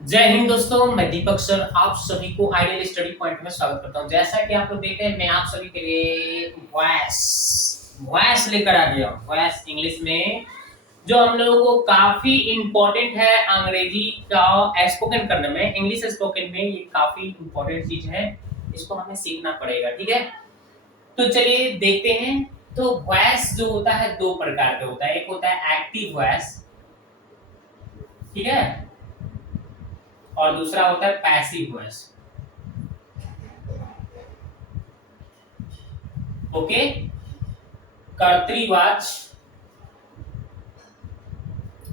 जय हिंद दोस्तों, मैं दीपक सर आप सभी को आइडियल स्टडी पॉइंट में स्वागत करता हूं। जैसा कि आप लोग देख रहे हैं, मैं आप सभी के लिए वॉइस लेकर आ गया हूं। वॉइस इंग्लिश में जो हम लोगों को काफी इंपॉर्टेंट है अंग्रेजी का स्पोकन करने में, इंग्लिश स्पोकन में ये काफी इंपॉर्टेंट चीज है। इसको हमें सीखना पड़ेगा, ठीक है। तो चलिए देखते हैं। तो वॉइस जो होता है दो प्रकार का होता है। एक होता है एक्टिव वॉइस, ठीक है, और दूसरा होता है पैसिव वॉइस। ओके, कर्तृवाच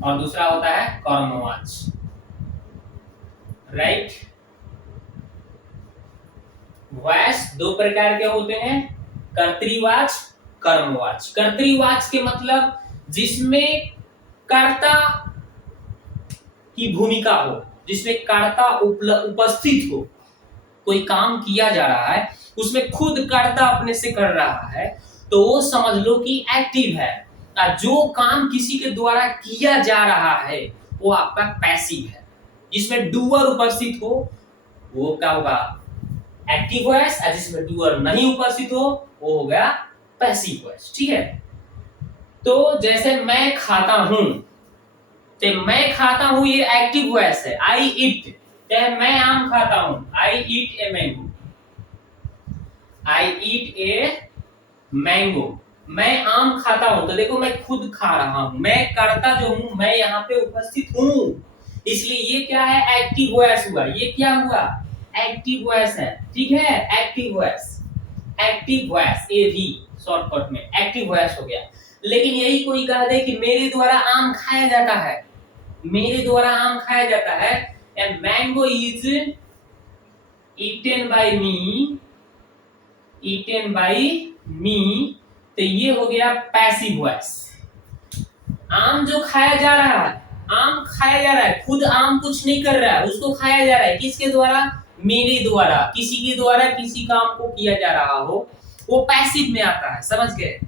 और दूसरा होता है कर्मवाच, राइट। वॉइस दो प्रकार के होते हैं, कर्तृवाच, कर्मवाच। कर्तृवाच के मतलब जिसमें कर्ता की भूमिका हो, जिसमें कर्ता उपस्थित हो, कोई काम किया जा रहा है उसमें खुद कर्ता अपने से कर रहा है, तो वो समझ लो कि एक्टिव है। और जो काम किसी के द्वारा किया जा रहा है वो आपका पैसिव है। जिसमें डूअर उपस्थित हो वो क्या होगा, एक्टिव वॉइस। और जिसमें डूअर नहीं उपस्थित हो वो हो गया पैसिव वॉइस, ठीक है। तो जैसे मैं खाता हूं, तो मैं खाता हूं ये एक्टिव वॉइस है, आई ईट। मैं आम खाता हूं, आई ईट a mango, I eat a mango. मैं आम खाता हूं, तो देखो मैं खुद खा रहा हूं, मैं करता जो हूं, मैं यहाँ पे उपस्थित हूं, इसलिए ये क्या है, एक्टिव वॉइस हुआ। ये क्या हुआ, एक्टिव वॉइस है, ठीक है। एक्टिव वॉइस, एक्टिव वॉइस ए भी शॉर्टकट में एक्टिव वॉइस हो गया। लेकिन यही कोई कह दे कि मेरे द्वारा आम खाया जाता है, मेरे द्वारा आम खाया जाता है, a mango is eaten by me, eaten by me, तो ये हो गया पैसिव वॉइस। आम जो खाया जा रहा है, आम खाया जा रहा है, खुद आम कुछ नहीं कर रहा है, उसको खाया जा रहा है, किसके द्वारा, मेरे द्वारा, किसी के द्वारा किसी काम को किया जा रहा हो, वो पैसिव में आता है, समझ गए।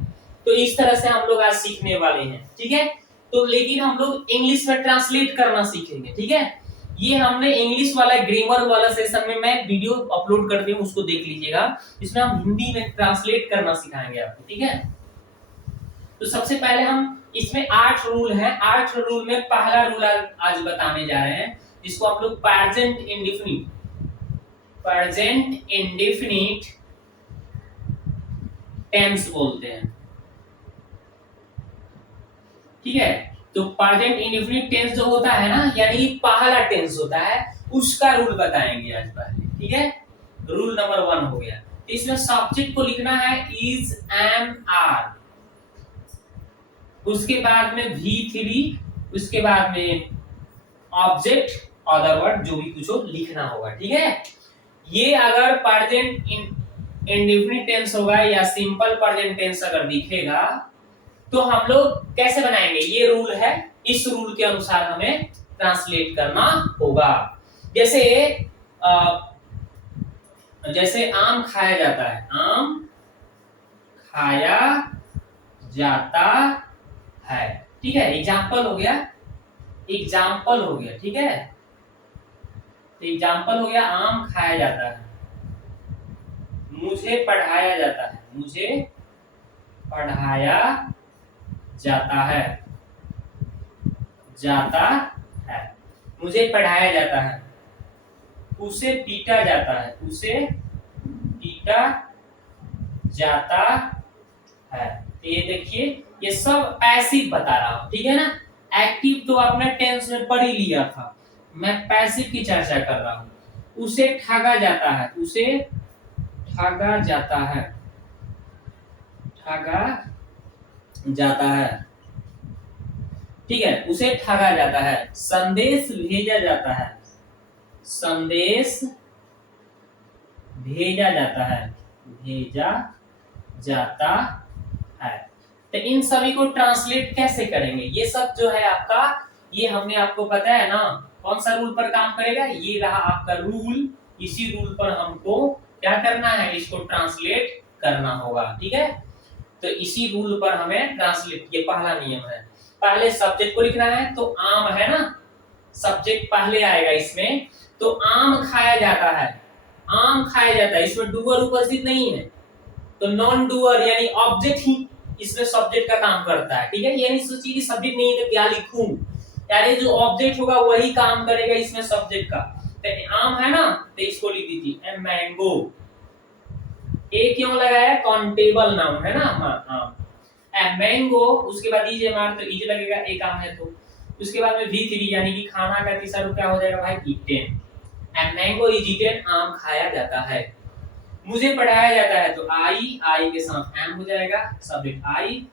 तो इस तरह से हम लोग आज सीखने वाले हैं, ठीक है। तो लेकिन हम लोग इंग्लिश में ट्रांसलेट करना सीखेंगे, ठीक है। ये हमने इंग्लिश वाला ग्रामर वाला सेशन में मैं वीडियो अपलोड कर दिया, उसको देख लीजिएगा। इसमें हम हिंदी में ट्रांसलेट करना सिखाएंगे आपको, ठीक है। तो सबसे पहले हम इसमें 8 रूल हैं। 8 रूल में पहला रूल आज बताने जा रहे हैं, जिसको हम लोग present indefinite, present indefinite tense बोलते हैं, ठीक है। तो प्रेजेंट इंडेफिनिट टेंस जो होता है ना, यानी पहला टेंस होता है, उसका रूल बताएंगे आज पहले, ठीक है। रूल नंबर 1 हो गया। तो इसमें सब्जेक्ट को लिखना है इज, एम, आर, उसके बाद में V3, उसके बाद में ऑब्जेक्ट, अदर वर्ड, जो भी कुछ हो लिखना होगा, ठीक है। ये अगर प्रेजेंट इंडेफिनिट टेंस होगा या सिंपल प्रेजेंट टेंस अगर दिखेगा तो हम लोग कैसे बनाएंगे, ये रूल है, इस रूल के अनुसार हमें ट्रांसलेट करना होगा। जैसे जैसे आम खाया जाता है, आम खाया जाता है, ठीक है। एग्जाम्पल हो गया, एग्जाम्पल हो गया, ठीक है। एग्जाम्पल हो गया, आम खाया जाता है, मुझे पढ़ाया जाता है, मुझे पढ़ाया जाता है, जाता है, मुझे पढ़ाया जाता है, उसे पीटा जाता है, उसे पीटा जाता है। तो ये देखिए, ये सब पैसिव बता रहा हूं, ठीक है ना। एक्टिव तो आपने टेंस में पढ़ ही लिया था, मैं पैसिव की चर्चा कर रहा हूं। उसे ठगा जाता है, उसे ठगा जाता है, ठगा जाता है, ठीक है, उसे ठगा जाता है। संदेश भेजा जाता है, संदेश भेजा जाता है, भेजा जाता है। तो इन सभी को ट्रांसलेट कैसे करेंगे, ये सब जो है आपका, ये हमने आपको बताया ना, कौन सा रूल पर काम करेगा, ये रहा आपका रूल। इसी रूल पर हमको क्या करना है, इसको ट्रांसलेट करना होगा, ठीक है। तो इसी रूल पर हमें ट्रांसलेट, ये पहला नियम है। पहले सब्जेक्ट को लिखना है, तो आम है ना, सब्जेक्ट पहले आएगा इसमें, तो आम खाया जाता है, आम खाया जाता है, इसमें डूअर उपस्थित नहीं है, तो नॉन डूअर यानी ऑब्जेक्ट ही इसमें सब्जेक्ट का काम करता है। ठीक है, यानी सोचिए कि सब्जेक्ट नहीं है तो क्या लिखूं, यानी जो ऑब्जेक्ट होगा वही काम करेगा इसमें सब्जेक्ट का। तो आम है ना, तो इसको लिख दीजिए ए मैंगो। ए क्यों लगाया, काउंटेबल नाउन है ना, आम। ए मैंगो, उसके बाद इज मार तो इज लगेगा, एक आम है तो। उसके बाद में V3 यानी कि खाना का तीसरा रूप क्या हो जाएगा भाई, eaten. A mango is eaten, आम खाया जाता है। मुझे पढ़ाया जाता है, तो आई के साथ एम हो जाएगा, सब्जेक्ट आई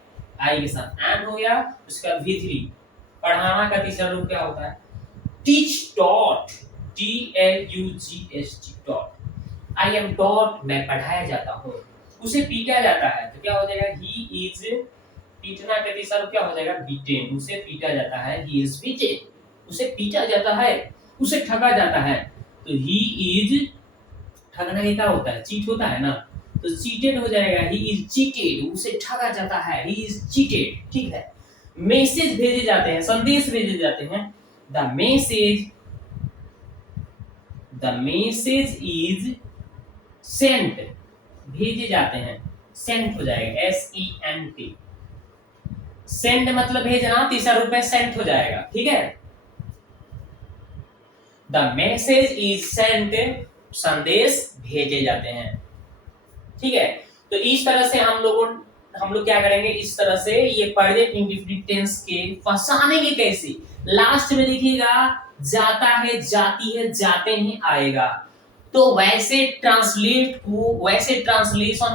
के साथ एम हो गया। उसके बाद V3, पढ़ाना का तीसरा रूप क्या होता है, teach taught, TLUGHT taught. I am taught, मैं पढ़ाया जाता हूँ। उसे पीटा जाता है, तो क्या हो जाएगा, ही इज, पीटना का तीसरा रूप क्या हो जाएगा, बीटेन, उसे पीटा जाता है, ही इज बीटेन, उसे पीटा जाता है। उसे ठगा जाता है, तो ही इज, ठगना क्या होता है, चीट होता है ना, तो चीटेड हो जाएगा, ही इज चीटेड, उसे ठगा जाता है, ही इज चीटेड। ठीक है, मैसेज भेजे जाते हैं, संदेश भेजे जाते हैं, द मैसेज इज सेंट, भेजे जाते हैं, सेंट हो जाएगा, SENT, सेंड मतलब भेजना, तीसरा रूप में सेंट हो जाएगा। ठीक है, द मैसेज इज सेंट, संदेश भेजे जाते हैं। ठीक है, तो इस तरह से हम लोग क्या करेंगे, इस तरह से ये प्रेजेंट इंडेफिनिट टेंस के फंसानेंगे कैसे। लास्ट में देखिएगा, जाता है, जाती है, जाते हैं आएगा, तो वैसे ट्रांसलेशन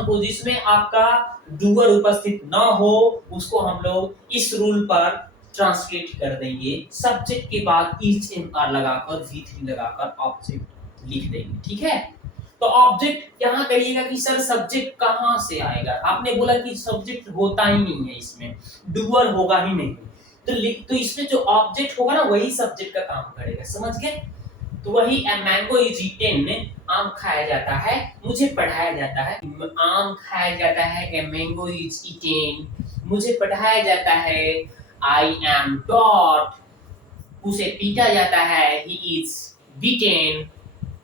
को जिसमें आपका डूअर उपस्थित न हो, उसको हम लोग इस रूल पर ट्रांसलेट कर देंगे। सब्जेक्ट के बाद इज एंड आर लगाकर V3 लगाकर ऑब्जेक्ट लिख देंगे। ठीक है, तो ऑब्जेक्ट यहां कहिएगा कि सर सब्जेक्ट कहां से आएगा, आपने बोला कि सब्जेक्ट होता ही नहीं है, इसमें डूअर होगा ही नहीं, तो इसमें जो ऑब्जेक्ट होगा ना वही सब्जेक्ट का काम करेगा, समझ गए। तो वही ए मैंगो इज ईटेन, आम खाया जाता है, मुझे पढ़ाया जाता है, आम खाया जाता है, ए मैंगो इज ईटेन, मुझे पढ़ाया जाता है, आई एम टॉट, उसे पीटा जाता है, ही इज बीटेन,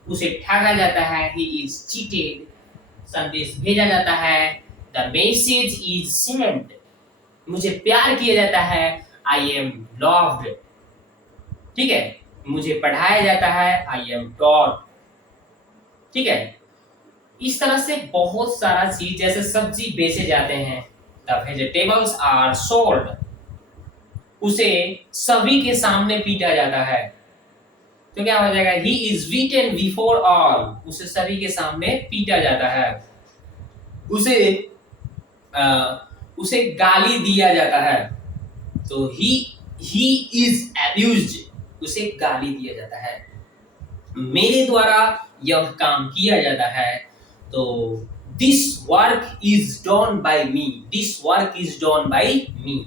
उसे ठगा जाता है, ही इज चीटेड, संदेश भेजा जाता है, द मैसेज इज सेंट, मुझे प्यार किया जाता है, आई एम लव्ड। ठीक है, मुझे पढ़ाया जाता है, आई एम टॉट। ठीक है, इस तरह से बहुत सारा चीज, जैसे सब्जी बेचे जाते हैं, द वेजिटेबल्स आर सोल्ड, उसे सभी के सामने पीटा जाता है, तो क्या हो जाएगा, he is beaten before all, उसे सभी के सामने पीटा जाता है, उसे गाली दिया जाता है, तो ही इज अब्यूज्ड, उसे गाली दिया जाता है, मेरे द्वारा यह काम किया जाता है, तो this work is done by me, this work is done by me,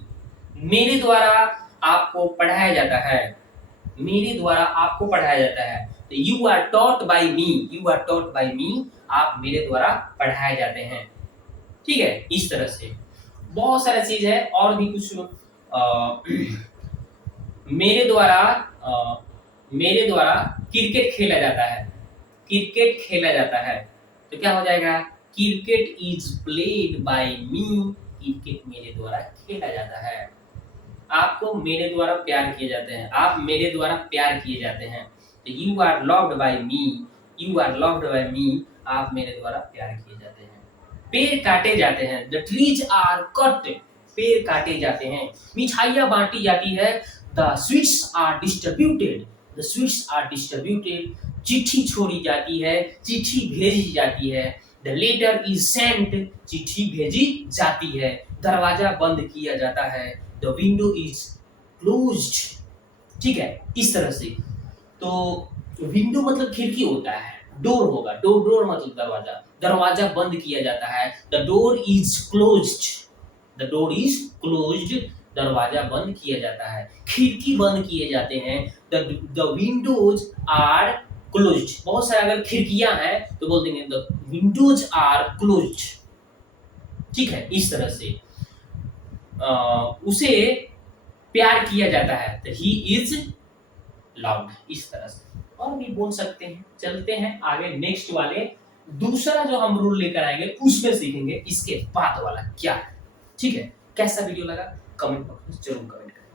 मेरे द्वारा आपको पढ़ाया जाता है, मेरे द्वारा आपको पढ़ाया जाता है, तो you are taught by me, you are taught by me, आप मेरे द्वारा पढ़ाए जाते हैं। ठीक है, इस तरह से बहुत सारा चीज है, और भी कुछ मेरे द्वारा क्रिकेट खेला जाता है, क्रिकेट खेला जाता है, तो क्या हो जाएगा, cricket is played by me, cricket मेरे द्वारा खेला जाता है, आपको मेरे द्वारा प्यार किए जाते हैं, आप मेरे द्वारा प्यार किए जाते हैं, तो you are loved by me, you are loved by me, आप मेरे द्वारा प्यार किए जाते हैं। पेड़ काटे जाते हैं, द ट्रीज आर कट, पेड़ काटे जाते हैं, मिठाइयां बांटी जाती है, the sweets are distributed, the sweets are distributed, चिट्ठी छोड़ी जाती है, चिट्ठी भेजी जाती है, द लेटर इज सेंट, चिट्ठी भेजी जाती है, दरवाजा बंद किया जाता है, द विंडो इज क्लोज्ड। ठीक है, इस तरह से। तो विंडो मतलब खिड़की होता है, डोर होगा, डोर मतलब दरवाजा, दरवाजा बंद किया जाता है, the door is closed, the door is closed, दरवाजा बंद किया जाता है, खिड़की बंद किए जाते हैं, द विंडोज आर क्लोज्ड, बहुत सारे अगर खिड़कियां हैं तो बोल देंगे द विंडोज आर क्लोज्ड। ठीक है, इस तरह से उसे प्यार किया जाता है, तो ही इज लाउड है, इस तरह से और भी बोल सकते हैं। चलते हैं आगे नेक्स्ट वाले, दूसरा जो हम रूल लेकर आएंगे उसमें सीखेंगे इसके बाद वाला क्या है। ठीक है, कैसा वीडियो लगा कमेंट बॉक्स में जरूर कमेंट करें।